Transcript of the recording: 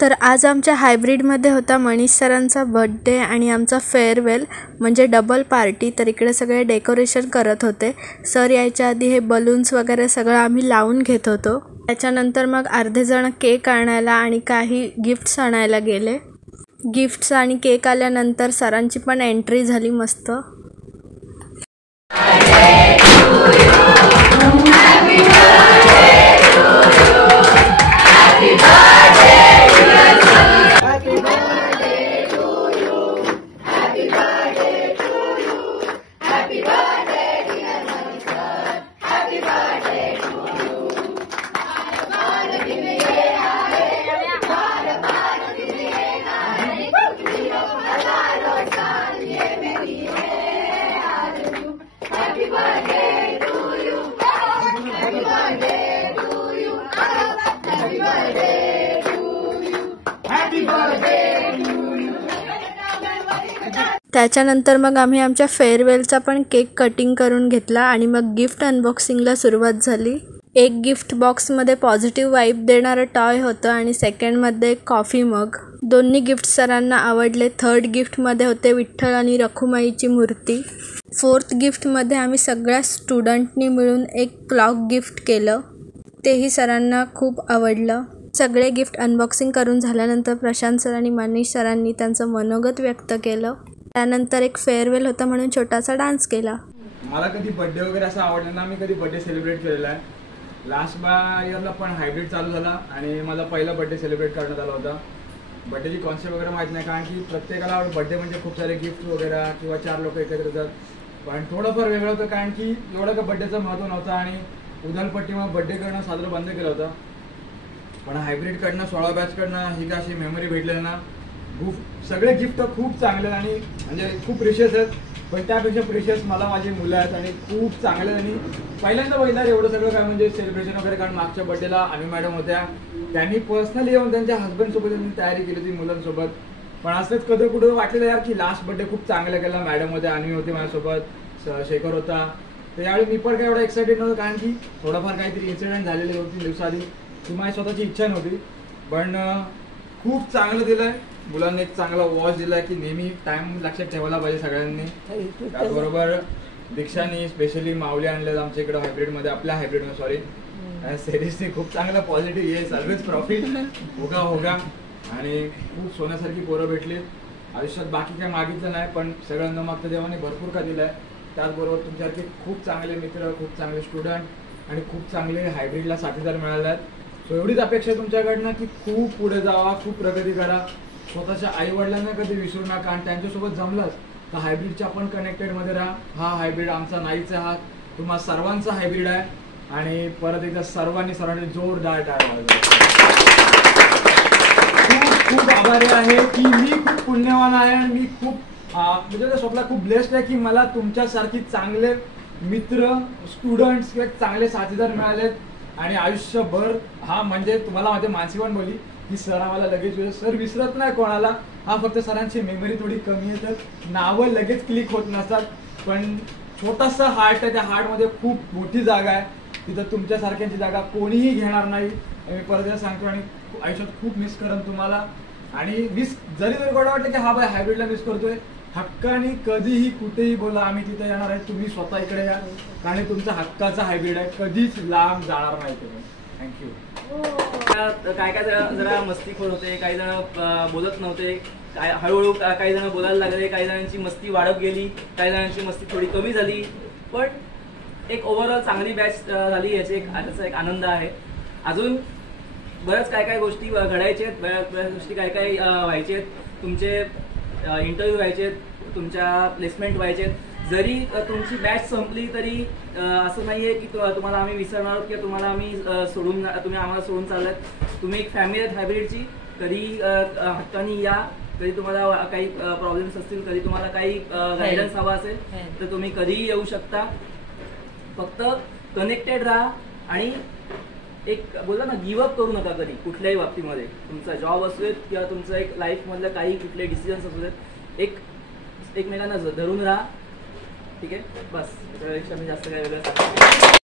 तर आज आमच्या हायब्रिडमध्ये होता मनीष सरांचा बर्थडे आणि आमचा फेअरवेल म्हणजे डबल पार्टी। तर इकडे सगळे डेकोरेशन करत होते। सर यायच्या आधी हे बलून्स वगैरे सगळं आम्ही लावून घेत होतो। त्याच्यानंतर मग अर्धे जण केक आणायला आणि काही गिफ्ट्स आणायला गेले। गिफ्ट्स आणि केक आल्यानंतर सरांची पण एंट्री झाली मस्त। त्याच्यानंतर मग आम्ही आमच्या फेअरवेलचा पण केक कटिंग करून घेतला आणि मग गिफ्ट अनबॉक्सिंगला सुरुवात झाली। एक गिफ्ट बॉक्समध्ये पॉझिटिव्ह वाइब देणारं टॉय होतं आणि सेकंडमध्ये कॉफी मग। दोन्ही गिफ्ट सरांना आवडले। थर्ड गिफ्टमध्ये होते विठ्ठल आणि रखुमाईची मूर्ती। फोर्थ गिफ्टमध्ये आम्ही सगळ्या स्टुडंटनी मिळून एक क्लॉक गिफ्ट केलं, तेही सरांना खूप आवडलं। सगळे गिफ्ट अनबॉक्सिंग करून झाल्यानंतर प्रशांत सर आणि मनीष सरांनी त्यांचं मनोगत व्यक्त केलं। त्यानंतर एक फेअरवेल होता म्हणून छोटासा डान्स केला। मला कधी बर्थडे वगैरे असं आवडलं ना, मी कधी बर्थडे सेलिब्रेट केलेला आहे। लास्ट इयरला पण हायब्रिड चालू झाला आणि माझा पहिला बर्थडे सेलिब्रेट करण्यात आला होता। बर्थडेची कॉन्सेप्ट वगैरे माहीत नाही, कारण की प्रत्येकाला बर्थडे म्हणजे खूप सारे गिफ्ट वगैरे किंवा 4 लोक एकत्र येतात, पण थोडंफार वेगळं होतं कारण की एवढं का बर्थडेचं महत्त्व नव्हतं आणि उधळपट्टीमध्ये बर्थडे करणं साजरं बंद केलं होतं। पण हायब्रिडकडनं 16 बॅचकडनं ही अशी मेमरी भेटली ना, खूप सगळे गिफ्ट खूप चांगले आणि म्हणजे खूप प्रिशियस आहेत, पण त्यापेक्षा प्रिशियस मला माझी मुलं आहेत आणि खूप चांगले। आणि पहिल्यांदा बघितलं एवढं सगळं काय म्हणजे सेलिब्रेशन वगैरे, कारण मागच्या बर्थडेला अनु मॅडम होत्या, त्यांनी पर्सनली येऊन त्यांच्या हस्बंडसोबत त्यांनी तयारी केली होती मुलांसोबत। पण असंच कधी कुठं वाटलेलं यार की लास्ट बर्थडे खूप चांगला केला, मॅडम होत्या, अनु होती माझ्यासोबत, शेखर होता। तर यावेळी मी पण काय एवढं एक्साइटेड नव्हतं, कारण की थोडंफार काहीतरी इन्सिडेंट झालेले 2-3 दिवसाआधी, ती माझी स्वतःची इच्छा नव्हती, पण खूप चांगलं दिलंय। मुलांनी एक चांगला वॉच दिलाय की नेहमी टाइम लक्षात ठेवायला पाहिजे सगळ्यांनी। त्याचबरोबर दीक्षानी स्पेशली माऊली आणले आमच्या इकडे हायब्रिडमध्ये, आपल्या हायब्रिडमध्ये सॉरी, सिरियसली खूप चांगला पॉझिटिव्ह ये सर्विस प्रॉफिट होगा आणि खूप सोन्यासारखी पोरं भेटली आयुष्यात। बाकी काय मागितलं नाही, पण सगळ्यांना मागतं देवाने भरपूर का दिलाय। त्याचबरोबर तुमच्यासारखे खूप चांगले मित्र, खूप चांगले स्टुडंट आणि खूप चांगले हायब्रिडला साथीदार मिळाले आहेत। सो एवढीच अपेक्षा तुमच्याकडनं की खूप पुढे जावा, खूप प्रगती करा, स्वतःच्या आई वडिलांना कधी विसरू नका आणि त्यांच्यासोबत जमलंच तर हायब्रिडच्या आपण कनेक्टेडमध्ये राहा। हा हायब्रिड आमचा नाहीचा, हा तुम्हा सर्वांचा हायब्रिड आहे आणि परत एकदा सर्वांनी जोरदार टाळ्या। खूप खूप आभारी आहे की मी खूप पुण्यवान आहे आणि मी खूप म्हणजे स्वतःला खूप ब्लेस्ड आहे की मला तुमच्यासारखी चांगले मित्र, स्टुडंट्स किंवा चांगले साथीदार मिळालेत आणि आयुष्यभर हा म्हणजे तुम्हाला माझ्या मानसी पण बोली की सर आम्हाला लगेच सर विसरत नाही कोणाला, हा फक्त सरांची मेमरी थोडी कमी येतात, नावं लगेच क्लिक होत नसतात, पण छोटासा हार्ट आहे, त्या हार्टमध्ये खूप मोठी जागा आहे, तिथं तुमच्यासारख्यांची जागा कोणीही घेणार नाही। मी परत सांगतो आणि आयुष्यात खूप मिस करेन तुम्हाला आणि जरी कोणा वाटलं की हा बाय हायब्रिडला मिस करतोय, हक्काने कधीही कुठेही बोला, आम्ही तिथे येणार आहे, तुम्ही स्वतः इकडे या, कारण तुमचा हक्काचा हायब्रिड आहे, कधीच लांब जाणार नाही तुम्ही। थँक्यू। काय काय जरा मस्तीखोर होते, काही जण बोलत नव्हते, हळूहळू काही जण बोलायला लागले, काही जणांची मस्ती वाढत गेली, काही जणांची मस्ती थोडी कमी झाली, पण एक ओव्हरऑल चांगली बॅच झाली, याचा एक आनंद आहे। अजून बऱ्याच काय काय गोष्टी घडायच्या आहेत, बऱ्याच गोष्टी काय काय व्हायचे आहेत, तुमचे इंटरव्ह्यू व्हायचे आहेत, तुमच्या प्लेसमेंट व्हायचे आहेत। जरी तुमची बॅच संपली तरी असं नाहीये की तुम्हाला आम्ही विसरणार आहोत किंवा तुम्हाला आम्ही तुम्ही आम्हाला सोडून चाललात। तुम्ही एक फॅमिली आहेत हायब्रिडची, कधी हक्कानी या, कधी तुम्हाला काही प्रॉब्लेम्स असतील, कधी तुम्हाला काही गायडन्स हवा असेल तर तुम्ही कधीही येऊ शकता। फक्त कनेक्टेड राहा आणि एक बोलला ना, गिव्ह अप करू नका कधी कुठल्याही बाबतीमध्ये, तुमचा जॉब असू देत किंवा तुमचं एक लाईफमधलं काही कुठले डिसिजन्स असू देत, एकमेकांना धरून राहा, ठीक आहे? बस, त्याच्यापेक्षा मी जास्त काय वेगळं